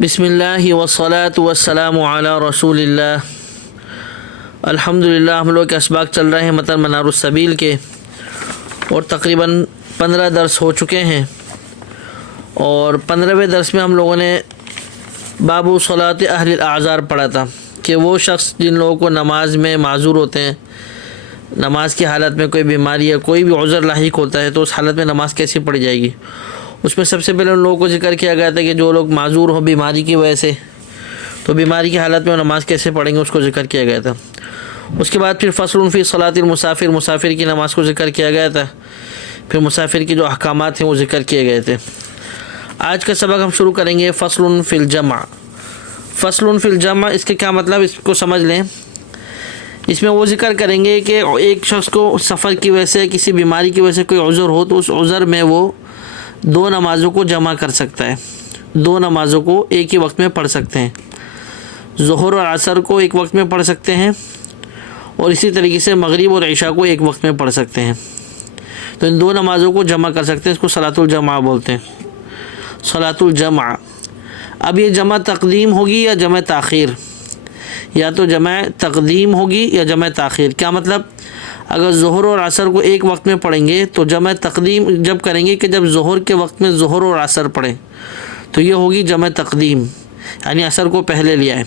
بسم اللہ والصلاة والسلام علی رسول اللہ۔ الحمدللہ ہم لوگ کے اسباق چل رہے ہیں متن منار السبیل کے، اور تقریباً 15 درس ہو چکے ہیں، اور 15ویں درس میں ہم لوگوں نے باب صلاۃ اہل الاعذار پڑھا تھا کہ وہ شخص جن لوگوں کو نماز میں معذور ہوتے ہیں، نماز کی حالت میں کوئی بیماری یا کوئی بھی عذر لاحق ہوتا ہے تو اس حالت میں نماز کیسے پڑھی جائے گی۔ اس میں سب سے پہلے ان لوگوں کو ذکر کیا گیا تھا کہ جو لوگ معذور ہوں بیماری کی وجہ سے، تو بیماری کی حالت میں وہ نماز کیسے پڑھیں گے اس کو ذکر کیا گیا تھا۔ اس کے بعد پھر فصل فی صلاۃ المسافر، مسافر کی نماز کو ذکر کیا گیا تھا، پھر مسافر کے جو احکامات ہیں وہ ذکر کیے گئے تھے۔ آج کا سبق ہم شروع کریں گے فصل فی الجمع۔ فصل فی الجمع اس کے کیا مطلب، اس کو سمجھ لیں۔ اس میں وہ ذکر کریں گے کہ ایک شخص کو سفر کی وجہ سے، کسی بیماری کی وجہ سے کوئی عذر ہو تو اس عذر میں وہ دو نمازوں کو جمع کر سکتا ہے، دو نمازوں کو ایک ہی وقت میں پڑھ سکتے ہیں، ظہر اور عصر کو ایک وقت میں پڑھ سکتے ہیں، اور اسی طریقے سے مغرب اور عشاء کو ایک وقت میں پڑھ سکتے ہیں۔ تو ان دو نمازوں کو جمع کر سکتے ہیں، اس کو صلاۃ الجمع بولتے ہیں، صلاۃ الجمع۔ اب یہ جمع تقدیم ہوگی یا جمع تاخیر، یا تو جمع تقدیم ہوگی یا جمع تاخیر۔ کیا مطلب، اگر ظہر اور عصر کو ایک وقت میں پڑھیں گے تو جمع تقدیم جب کریں گے کہ جب ظہر کے وقت میں ظہر اور عصر پڑھیں تو یہ ہوگی جمع تقدیم، یعنی عصر کو پہلے لیا ہے۔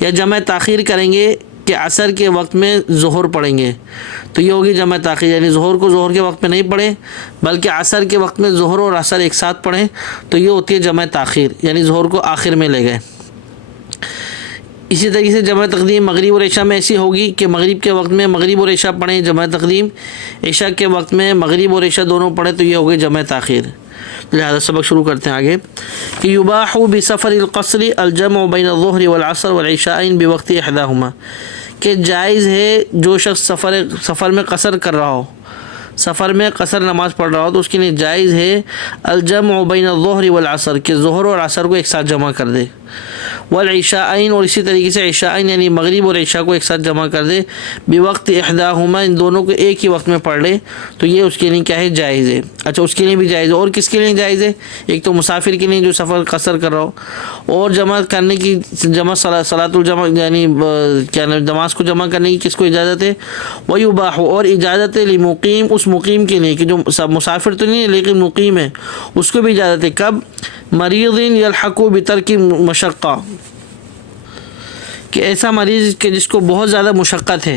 یا جمع تاخیر کریں گے کہ عصر کے وقت میں ظہر پڑھیں گے تو یہ ہوگی جمع تاخیر، یعنی ظہر کو ظہر کے وقت میں نہیں پڑھیں بلکہ عصر کے وقت میں ظہر اور عصر ایک ساتھ پڑھیں تو یہ ہوتی ہے جمع تاخیر، یعنی ظہر کو آخر میں لے گئے۔ اسی طریقے سے جمع تقدیم مغرب اور عشاء میں ایسی ہوگی کہ مغرب کے وقت میں مغرب اور عشاء پڑھیں جمع تقدیم، عشاء کے وقت میں مغرب اور عشاء دونوں پڑھیں تو یہ ہوگی جمع تاخیر۔ لہذا سبق شروع کرتے ہیں آگے کہ یباح بسفر القصر الجمع بین الظہر والعصر والعشاءین بوقت احداہما، کہ جائز ہے جو شخص سفر میں قصر کر رہا ہو، سفر میں قصر نماز پڑھ رہا ہو تو اس کے لیے جائز ہے الجمع بین الظہر والعصر، کہ ظہر اور عصر کو ایک ساتھ جمع کر دے، والعشاءین، اور اسی طریقے سے عشاءین یعنی مغرب اور عشاء کو ایک ساتھ جمع کر دے، بوقت احداہما، ان دونوں کو ایک ہی وقت میں پڑھ لے تو یہ اس کے لیے کیا ہے، جائز ہے۔ اچھا، اس کے لیے بھی جائز ہے، اور کس کے لیے جائز ہے، ایک تو مسافر کے لیے جو سفر قصر کر رہا ہو، اور جمع کرنے کی جمع صلاۃ الجمع یعنی کیا نماز کو جمع کرنے کی کس کو اجازت ہے، ویباح، اور اجازت ہے لمقیم، اس مقیم کے لیے کہ جو مسافر تو نہیں ہے لیکن مقیم ہے اس کو بھی اجازت ہے۔ کب، مریض یلحق بترک مشقہ، کہ ایسا مریض کہ جس کو بہت زیادہ مشقت ہے،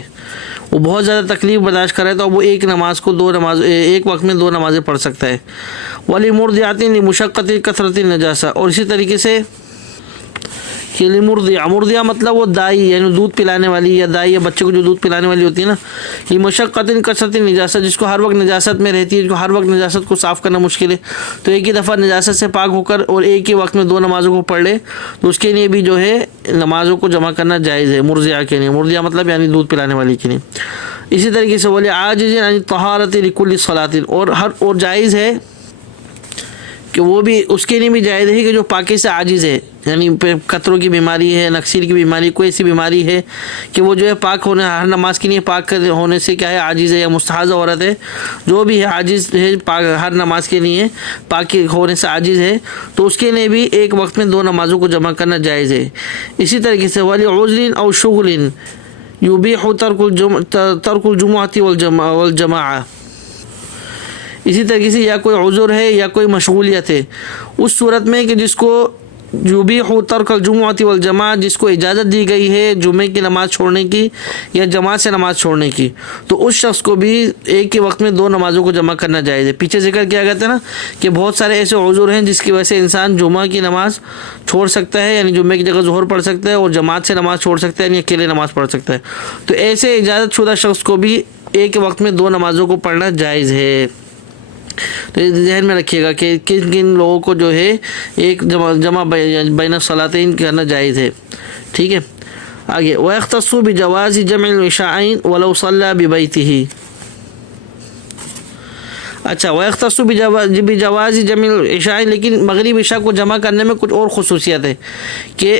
وہ بہت زیادہ تکلیف برداشت کر رہا ہے تو وہ ایک نماز کو ایک وقت میں دو نمازیں پڑھ سکتا ہے۔ ولمرضعۃ لمشقۃ کثرۃ النجاسہ، اور اسی طریقے سے کہ مرضعہ مطلب وہ دائی یعنی دودھ پلانے والی، یا دائی یا بچے کو جو دودھ پلانے والی ہوتی ہے نا، لمشقۃ کثرۃ النجاسہ، جس کو ہر وقت نجاست میں رہتی ہے، جس کو ہر وقت نجاست کو صاف کرنا مشکل ہے، تو ایک ہی دفعہ نجاست سے پاک ہو کر اور ایک ہی وقت میں دو نمازوں کو پڑھ لے تو اس کے لیے بھی جو ہے نمازوں کو جمع کرنا جائز ہے، مرضعہ کے لیے۔ مرضعہ مطلب یعنی دودھ پلانے والی کے لیے۔ اسی طریقے سے ولعاجز عن الطہارۃ لکل صلاۃ، اور جائز ہے کہ وہ بھی اس کے لیے بھی جائز ہے کہ جو پاکی سے عاجز ہے، یعنی قطروں کی بیماری ہے، نکسیر کی بیماری، کوئی ایسی بیماری ہے کہ وہ جو ہے پاک ہونے، ہر نماز کے لیے پاک ہونے سے کیا ہے، عاجز ہے، یا مستحاضہ عورت ہے جو بھی ہے عاجز ہے، ہر نماز کے لیے پاک ہونے سے عاجز ہے تو اس کے لیے بھی ایک وقت میں دو نمازوں کو جمع کرنا جائز ہے۔ اسی طریقے سے ولعذر او شغل یبیح ترک الجمعۃ والجماعہ، اسی طریقے سے یا کوئی عذر ہے یا کوئی مشغولیت ہے، اس صورت میں کہ جس کو یبیح ترک الجمعۃ والجماعہ، جس کو اجازت دی گئی ہے جمعے کی نماز چھوڑنے کی یا جماعت سے نماز چھوڑنے کی، تو اس شخص کو بھی ایک ہی وقت میں دو نمازوں کو جمع کرنا جائز ہے۔ پیچھے ذکر کیا گیا تھا نا کہ بہت سارے ایسے عذر ہیں جس کی وجہ سے انسان جمعہ کی نماز چھوڑ سکتا ہے، یعنی جمعے کی جگہ ظہر پڑھ سکتا ہے، اور جماعت سے نماز چھوڑ سکتا ہے، یعنی اکیلے نماز پڑھ سکتا ہے، تو ایسے اجازت شدہ شخص کو بھی ایک وقت میں دو نمازوں کو پڑھنا جائز ہے۔ تو ذہن میں رکھیے گا کہ کن کن لوگوں کو جو ہے ایک جمع بین الصلاتین کرنا جائز ہے، ٹھیک ہے۔ آگے وَيَخْتَصُّ بِجَوَازِ جَمْعِ الْعِشَاءَيْن وَلَوْ صَلَّى بِبَيْتِهِ، اچھا وَيَخْتَصُّ بِجَوَازِ جَمْعِ الْعِشَاءَيْن، لیکن مغرب عشاء کو جمع کرنے میں کچھ اور خصوصیت ہے کہ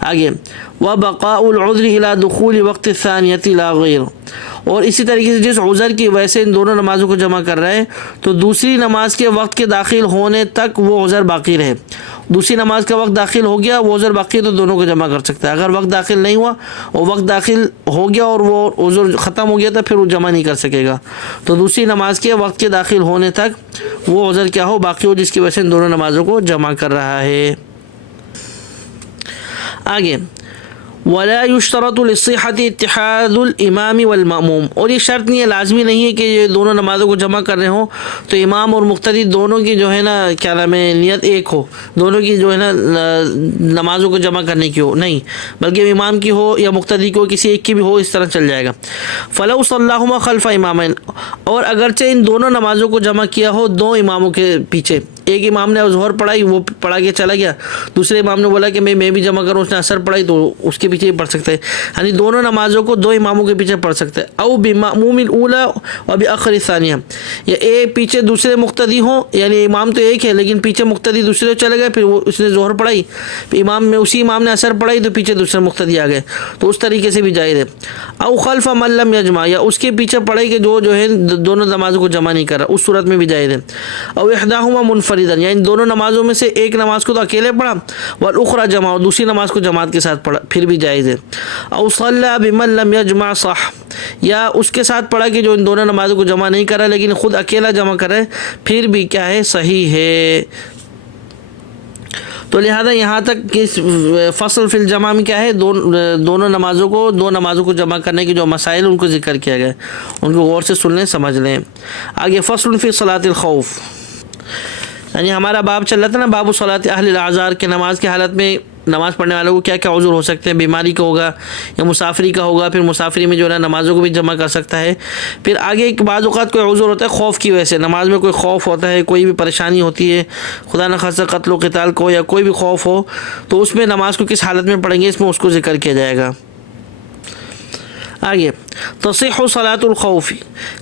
آگے وبقاء العذر الى دخول وقت الثانیۃ لا غیر، اور اسی طریقے سے جس عذر کی وجہ سے ان دونوں نمازوں کو جمع کر رہے ہیں تو دوسری نماز کے وقت کے داخل ہونے تک وہ عذر باقی رہے. دوسری نماز کا وقت داخل ہو گیا، وہ عذر باقی ہے تو دونوں کو جمع کر سکتا ہے. اگر وقت داخل نہیں ہوا اور وقت داخل ہو گیا اور وہ عذر ختم ہو گیا تو پھر وہ جمع نہیں کر سکے گا. تو دوسری نماز کے وقت کے داخل ہونے تک وہ عذر کیا ہو، باقی ہو، جس کی وجہ سے ان دونوں نمازوں کو جمع کر رہا ہے. آگے ولا يشترط للصحة اتحاد الامام والمأموم، اور یہ شرط نہیں ہے، لازمی نہیں ہے کہ یہ دونوں نمازوں کو جمع کر رہے ہوں تو امام اور مقتدی دونوں کی جو ہے نا کیا نام ہے نیت ایک ہو، دونوں کی جو ہے نا نمازوں کو جمع کرنے کی ہو، نہیں، بلکہ امام کی ہو یا مقتدی کی ہو، کسی ایک کی بھی ہو، اس طرح چل جائے گا. فلو صلیہما خلف امامین، اور اگرچہ ان دونوں نمازوں کو جمع کیا ہو دو اماموں کے پیچھے، ایک امام نے ظہر پڑھائی وہ پڑھا کے چلا گیا، دوسرے امام نے بولا کہ میں بھی جمع کروں، اس نے عصر پڑھائی تو اس کے پیچھے ہی پڑھ سکتے ہیں. یعنی دونوں نمازوں کو دو اماموں کے پیچھے پڑھ سکتے ہیں. او بمأموم الاولی و بآخر الثانیہ، یا ایک پیچھے دوسرے مقتدی ہوں، یعنی امام تو ایک ہے لیکن پیچھے مقتدی دوسرے چلے گئے، پھر وہ اس نے ظہر پڑھائی، اسی امام نے عصر پڑھائی تو پیچھے دوسرے مقتدی آ گئے، تو اس طریقے سے بھی جائز ہے. او خلف من لم یجمع، یا اس کے پیچھے پڑھے کہ جو ہے دونوں نمازوں کو جمع نہیں کر رہا، اس صورت میں بھی جائز ہے. او احداہما منفردا، یعنی دونوں نمازوں میں سے ایک نماز کو تو اکیلے پڑھا والاخری جمع، اور دوسری نماز کو جماعت کے ساتھ پڑھا، پھر بھی جائز ہے. او صلی بمن لم یجمع صح، یا اس کے ساتھ پڑھا کہ جو ان دونوں نمازوں کو جمع نہیں کرا لیکن خود اکیلا جمع کرے، پھر بھی کیا ہے صحیح ہے. تو لہذا یہاں تک کہ فصل فی الجمع میں کیا ہے، دونوں نمازوں کو جمع کرنے کے جو مسائل ان کو ذکر کیا گیا ہے، ان کو غور سے سن لیں سمجھ لیں. آگے فصل فی صلاۃ الخوف، یعنی ہمارا باب چل رہا تھا نا، باب صلاۃ اہل الاعذار، کے نماز کی حالت میں نماز پڑھنے والوں کو کیا کیا عذر ہو سکتے ہیں، بیماری کا ہوگا یا مسافری کا ہوگا، پھر مسافری میں جو ہے نا نمازوں کو بھی جمع کر سکتا ہے. پھر آگے بعض اوقات کوئی عذر ہوتا ہے خوف کی وجہ سے، نماز میں کوئی خوف ہوتا ہے، کوئی بھی پریشانی ہوتی ہے، خدا نخواستہ قتل و قتال کو یا کوئی بھی خوف ہو، تو اس میں نماز کو کس حالت میں پڑھیں گے، اس میں اس کو ذکر کیا جائے گا. آگے تصح صلاۃ الخوف،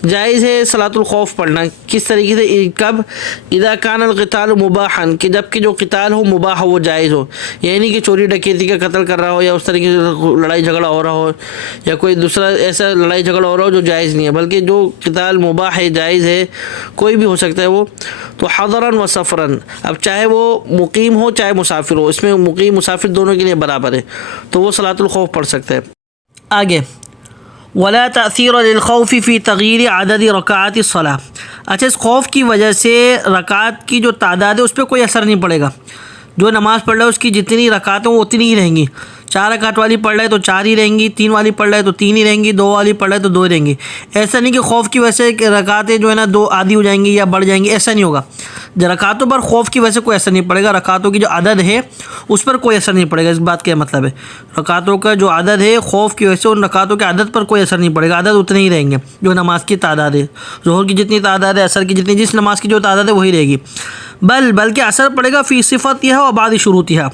جائز ہے صلاۃ الخوف پڑھنا. کس طریقے سے، کب، اذا کان القتال مباحا، کہ جب کہ جو قتال ہو مباح ہو، وہ جائز ہو، یعنی کہ چوری ڈکیتی کا قتل کر رہا ہو یا اس طریقے سے لڑائی جھگڑا ہو رہا ہو یا کوئی دوسرا ایسا لڑائی جھگڑا ہو رہا ہو جو جائز نہیں ہے، بلکہ جو قتال مباح ہے، جائز ہے، کوئی بھی ہو سکتا ہے وہ. تو حضرا و سفرا، اب چاہے وہ مقیم ہو چاہے مسافر ہو، اس میں مقیم مسافر دونوں کے لیے برابر ہے، تو وہ صلاۃ الخوف پڑھ سکتا ہے. آگے ولا تأثیر للخوف فی تغییر عدد رکعات الصلاۃ، اچھا اس خوف کی وجہ سے رکعات کی جو تعداد ہے اس پہ کوئی اثر نہیں پڑے گا. جو نماز پڑھ رہا ہے اس کی جتنی رکعتیں وہ اتنی ہی رہیں گی، 4 رکعت والی پڑھ رہا ہے تو 4 ہی رہیں گی، 3 والی پڑھ رہا ہے تو 3 ہی رہیں گی، 2 والی پڑھ رہا ہے تو 2 رہیں گی. ایسا نہیں کہ خوف کی وجہ سے کہ رکعتیں جو ہے نا 2 آدھی ہو جائیں گی یا بڑھ جائیں گی، ایسا نہیں ہوگا. رکعتوں پر خوف کی وجہ سے کوئی اثر نہیں پڑے گا، رکعتوں کی جو عدد ہے اس پر کوئی اثر نہیں پڑے گا. اس بات کا مطلب ہے رکعتوں کا جو عدد ہے خوف کی وجہ سے ان رکعتوں کے عدد پر کوئی اثر نہیں پڑے گا، عدد اتنے ہی رہیں گے جو نماز کی تعداد ہے. ظہر کی جتنی تعداد ہے، عصر کی جتنی، جس نماز کی جو تعداد ہے وہی رہے گی. بلکہ اثر پڑے گا فی صفتھا و بعض شروطھا،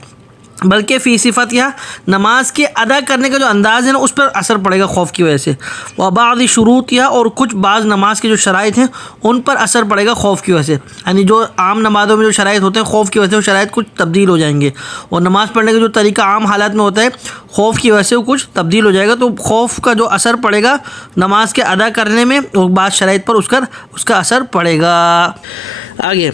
بلکہ فی صفتھا نماز کے ادا کرنے کا جو انداز ہے نا اس پر اثر پڑے گا خوف کی وجہ سے. و بعض شروطھا، اور کچھ بعض نماز کے جو شرائط ہیں ان پر اثر پڑے گا خوف کی وجہ سے. یعنی جو عام نمازوں میں جو شرائط ہوتے ہیں خوف کی وجہ سے وہ شرائط کچھ تبدیل ہو جائیں گے، اور نماز پڑھنے کا جو طریقہ عام حالات میں ہوتا ہے خوف کی وجہ سے وہ کچھ تبدیل ہو جائے گا. تو خوف کا جو اثر پڑے گا نماز کے ادا کرنے میں اور بعض شرائط پر اس کا اثر پڑے گا. آگے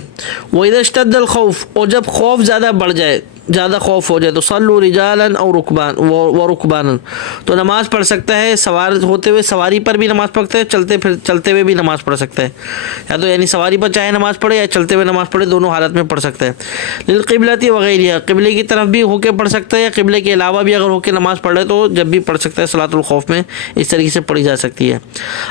وَإِذَا اشْتَدَّ الْخَوْفُ، اور جب خوف زیادہ بڑھ جائے، زیادہ خوف ہو جائے تو صلوا رجالا او رکبانا، تو نماز پڑھ سکتا ہے سوار ہوتے ہوئے، سواری پر بھی نماز پڑھتا ہے، چلتے ہوئے بھی نماز پڑھ سکتا ہے، یا تو یعنی سواری پر چاہے نماز پڑھے یا چلتے ہوئے نماز پڑھے، دونوں حالت میں پڑھ سکتا ہے. للقبلۃ وغیرہ، قبلے کی طرف بھی ہو کے پڑھ سکتا ہے یا قبلے کے علاوہ بھی اگر ہو کے نماز پڑھ رہے تو جب بھی پڑھ سکتا ہے. صلاۃ الخوف میں اس طریقے سے پڑھی جا سکتی ہے.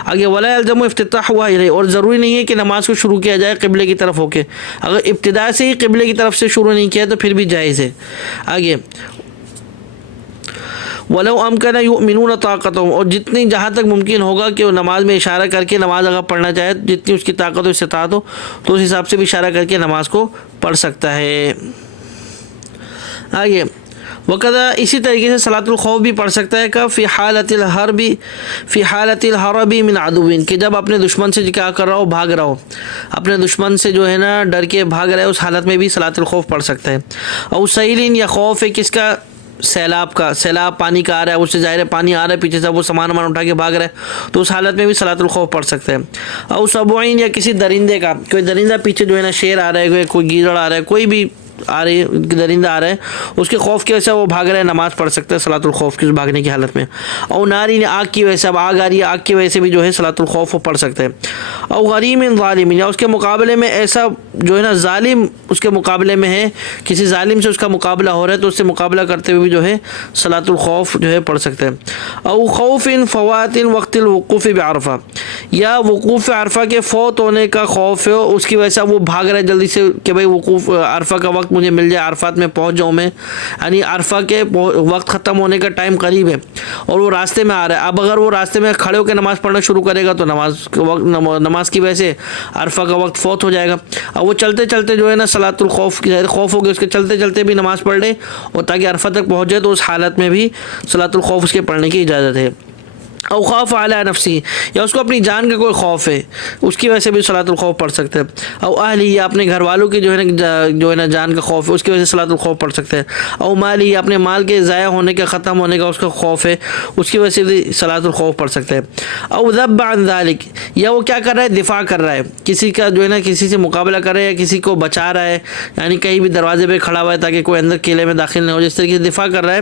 آگے ولا یلزم افتتاحها الیہ، اور ضروری نہیں ہے کہ نماز کو شروع کیا جائے قبلے کی طرف ہو کے، اگر ابتدا سے ہی قبلے کی طرف سے شروع نہیں کیا تو پھر بھی جائز ہے. آگے ولو امکن یؤمنون طاقتهم، اور جتنی جہاں تک ممکن ہوگا کہ وہ نماز میں اشارہ کر کے نماز اگر پڑھنا چاہے، جتنی اس کی طاقت و استطاعت ہو تو اس حساب سے بھی اشارہ کر کے نماز کو پڑھ سکتا ہے. آگے وقضا، اسی طریقے سے صلاۃ الخوف بھی پڑھ سکتا ہے کہ فی حالت الحرب من عدو، کہ جب اپنے دشمن سے کیا کر رہا ہو، بھاگ رہا ہو، اپنے دشمن سے جو ہے نا ڈر کے بھاگ رہا ہے، اس حالت میں بھی صلاۃ الخوف پڑھ سکتا ہے. اور سیلین، یا خوف ہے کس کا، سیلاب کا، سیلاب پانی کا آ رہا ہے، اس سے ظاہر ہے پانی آ رہا ہے پیچھے سے، وہ سامان اٹھا کے بھاگ رہا ہے، تو اس حالت میں بھی صلاۃ الخوف پڑھ سکتے ہیں۔ اور سبعین یا کسی درندے کا، کوئی درندہ پیچھے جو ہے نا شیر آ رہا ہے، کوئی گیدڑ آ رہا ہے، کوئی بھی آ رہی ہے درندہ آ رہا ہے، اس کے خوف کی وجہ سے وہ بھاگ رہا ہے، نماز پڑھ سکتے ہیں صلاۃ الخوف کی بھاگنے کی حالت میں۔ اور ناری نے آگ کی وجہ سے، اب آگ آ رہی ہے، آگ کی وجہ سے بھی جو ہے صلاۃ الخوف وہ پڑھ سکتے ہیں۔ اور غریم ظالم، یا اس کے مقابلے میں ایسا جو ہے نا ظالم اس کے مقابلے میں ہے، کسی ظالم سے اس کا مقابلہ ہو رہا ہے تو اس سے مقابلہ کرتے ہوئے بھی جو ہے صلاۃ الخوف جو ہے پڑھ سکتے ہیں۔ او خوف فوات وقت الوقوف بعرفہ، یا وقوف عرفہ کے فوت ہونے کا خوف ہے، اس کی وجہ سے وہ بھاگ رہا ہے جلدی سے کہ بھائی وقوف عرفہ کا وقت مجھے مل جائے، عرفات میں پہنچ جاؤں میں، یعنی عرفہ کے وقت ختم ہونے کا ٹائم قریب ہے اور وہ راستے میں آ رہا ہے۔ اب اگر وہ راستے میں کھڑے ہو کے نماز پڑھنا شروع کرے گا تو نماز کی وجہ سے عرفہ کا وقت فوت ہو جائے گا۔ اور وہ چلتے چلتے جو ہے نا صلاۃ الخوف کی خوف ہو گیا اس کے، چلتے چلتے بھی نماز پڑھ لے اور تاکہ عرفہ تک پہنچ جائے، تو اس حالت میں بھی صلاۃ الخوف اس کے پڑھنے کی اجازت ہے۔ او خوف علی نفسی، یا اس کو اپنی جان کا کوئی خوف ہے، اس کی وجہ سے بھی صلاۃ الخوف پڑھ سکتے ہیں۔ او اہلی، یا اپنے گھر والوں کی جو ہے نا جان کا خوف ہے، اس کی وجہ سے صلاۃ الخوف پڑھ سکتے ہیں۔ او مالی، یا اپنے مال کے ضائع ہونے کے، ختم ہونے کا اس کا خوف ہے، اس کی وجہ سے بھی صلاۃ الخوف پڑھ سکتے ہیں۔ او ذب عن ذلک، یا وہ کیا کر رہا ہے، دفاع کر رہا ہے، کسی کا جو ہے نا کسی سے مقابلہ کر رہا ہے یا کسی کو بچا رہا ہے، یعنی کہیں بھی دروازے پہ کھڑا ہوا ہے تاکہ کوئی اندر قلعے میں داخل نہ ہو، جس طریقے سے دفاع کر رہا ہے،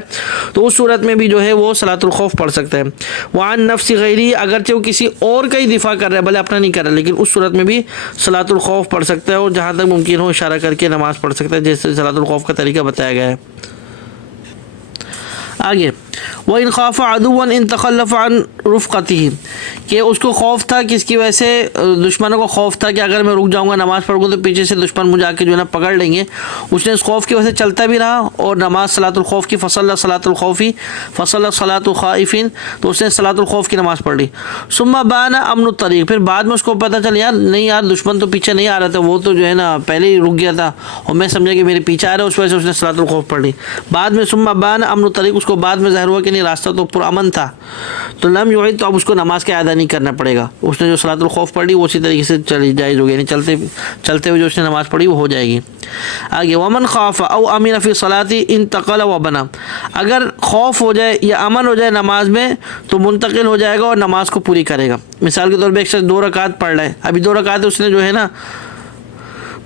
تو اس صورت میں بھی جو ہے وہ صلاۃ الخوف پڑھ سکتے ہیں۔ وعن نفس غیری، اگرچہ وہ کسی اور کا ہی دفاع کر رہا ہے، بھلے اپنا نہیں کر رہا، لیکن اس صورت میں بھی صلاۃ الخوف پڑھ سکتا ہے، اور جہاں تک ممکن ہو اشارہ کر کے نماز پڑھ سکتا ہے، جیسے صلاۃ الخوف کا طریقہ بتایا گیا ہے۔ آگے وَإِنْ خَافَ عَدُوًّا إِنْ تَخَلَّفَ عَنْ رُفْقَتِهِ، کہ اس کو خوف تھا، کس کی وجہ سے، دشمنوں کو خوف تھا کہ اگر میں رک جاؤں گا نماز پڑھوں گا تو پیچھے سے دشمن مجھے آ کے جو ہے نا پکڑ لیں گے، اس نے اس خوف کی وجہ سے چلتا بھی رہا اور نماز صلاۃ الخوف کی فصلی صلاۃ الخوفی فصلی صلاۃ الخائفین، تو اس نے صلاۃ الخوف کی نماز پڑھ لی۔ ثم بان امن الطریق، پھر بعد میں اس کو پتہ چل یار نہیں یار دشمن تو پیچھے نہیں آ رہا تھا، وہ تو جو ہے نا پہلے ہی رک گیا تھا اور میں سمجھا کہ میرے پیچھے آ رہا ہے، اس وجہ سے اس نے صلاۃ الخوف پڑھ لی۔ بعد میں ثم بان امن الطریق، اس کو بعد میں ظاہر ہوا کہ نہیں راستہ تو پرامن تھا، تو لم یعید، تو اب اس کو نماز کا اعادہ نہیں کرنا پڑے گا، اس نے جو صلاۃ الخوف پڑھ لی وہ اسی طریقے سے چلی جائز ہوگی، یعنی چلتے ہوئے جو اس نے نماز پڑھی وہ ہو جائے گی۔ آگے ومن خاف او امن فی صلاتی انتقل و بنا، اگر خوف ہو جائے یا امن ہو جائے نماز میں تو منتقل ہو جائے گا اور نماز کو پوری کرے گا۔ مثال کے طور پہ ایک شخص 2 رکعت پڑھ رہا ہے، ابھی 2 رکعت اس نے جو ہے نا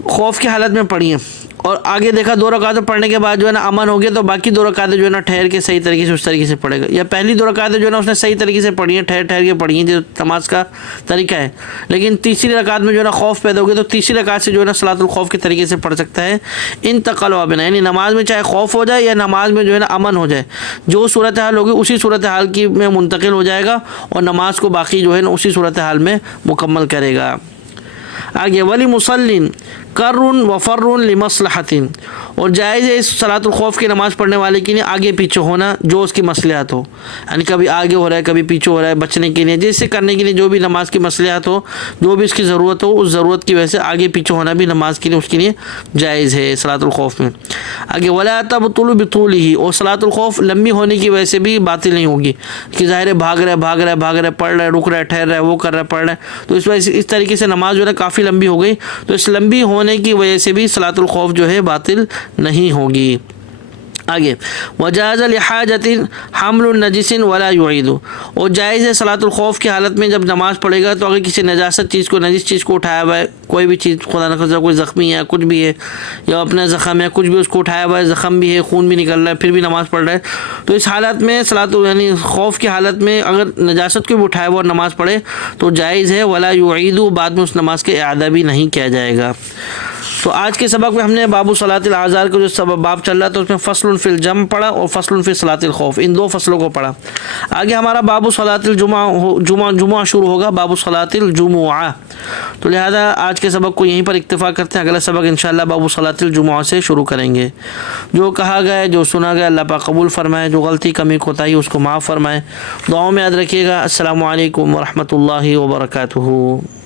خوف کی حالت میں پڑھی ہیں، اور آگے دیکھا 2 رکعتیں پڑھنے کے بعد جو ہے نا امن ہو گیا، تو باقی 2 رکعتیں جو ہے نا ٹھہر کے صحیح طریقے سے اس طریقے سے پڑھے گا، یا پہلی 2 رکعتیں جو ہے نا اس نے صحیح طریقے سے پڑھی ہیں، ٹھہر کے پڑھی ہیں جو نماز کا طریقہ ہے، لیکن تیسری رکعت میں جو ہے نا خوف پیدا ہو گیا تو تیسری رکعت سے جو ہے نا صلاۃ الخوف کے طریقے سے پڑھ سکتا ہے۔ انتقل و بنا، یعنی نماز میں چاہے خوف ہو جائے یا نماز میں جو ہے نا امن ہو جائے، جو صورتحال ہوگی اسی صورتحال کی میں منتقل ہو جائے گا اور نماز کو باقی جو ہے نا اسی صورتحال میں مکمل کرے گا۔ آگے ولی مسلم کرن و فرن لمصلحتن، اور جائز ہے اس صلاۃ الخوف کی نماز پڑھنے والے کے لیے آگے پیچھے ہونا جو اس کی مصلحت ہو، یعنی کبھی آگے ہو رہا ہے کبھی پیچھے ہو رہا ہے، بچنے کے لیے جس سے کرنے کے لیے جو بھی نماز کی مصلحت ہو، جو بھی اس کی ضرورت ہو، اس ضرورت کی وجہ سے آگے پیچھے ہونا بھی نماز کے لیے اس کے لیے جائز ہے صلاۃ الخوف میں۔ آگے ولا تبطل بطولہ، اور صلاۃ الخوف لمبی ہونے کی وجہ سے بھی باطل نہیں ہوگی کہ ظاہر ہے بھاگ رہا ہے پڑھ رہا ہے رک رہا ہے ٹھہر رہا ہے وہ کر رہا ہے پڑھ رہا ہے، تو اس وجہ سے اس طریقے سے نماز جو ہے کافی لمبی ہو گئی، تو اس لمبی ہونے کی وجہ سے بھی صلاۃ الخوف جو ہے باطل نہیں ہوگی۔ آگے وجاز لحاجت حمل النجس ولا يعيد، اور جائز ہے صلاۃ الخوف کی حالت میں جب نماز پڑھے گا تو اگر کسی نجاست چیز کو نجس چیز کو اٹھایا ہوا ہے، کوئی بھی چیز خدا نہ خدا کوئی زخمی ہے کچھ بھی ہے یا اپنا زخم ہے کچھ بھی اس کو اٹھایا ہوا ہے، زخم بھی ہے خون بھی نکل رہا ہے پھر بھی نماز پڑھ رہا ہے، تو اس حالت میں صلاۃ یعنی خوف کی حالت میں اگر نجاست کو بھی اٹھایا ہوا اور نماز پڑھے تو جائز ہے، ولا يعيد، بعد میں اس نماز کے اعادہ بھی نہیں کیا جائے گا۔ تو آج کے سبق میں ہم نے باب صلاۃ الاعذار کا جو سبب باب چل رہا تھا اس میں فصل فی الجمع پڑھا اور فصل فی صلاۃ الخوف، ان 2 فصلوں کو پڑھا۔ آگے ہمارا باب صلاۃ الجمعہ جمعہ شروع ہوگا، باب صلاۃ الجمعہ، تو لہذا آج کے سبق کو یہیں پر اکتفا کرتے ہیں، اگلا سبق انشاءاللہ باب صلاۃ الجمعہ سے شروع کریں گے۔ جو کہا گیا جو سنا گیا اللہ پاک قبول فرمائے، جو غلطی کمی کوتاہی اس کو معاف فرمائے، دعاؤں میں یاد رکھیے گا۔ السلام علیکم ورحمۃ اللہ وبرکاتہ۔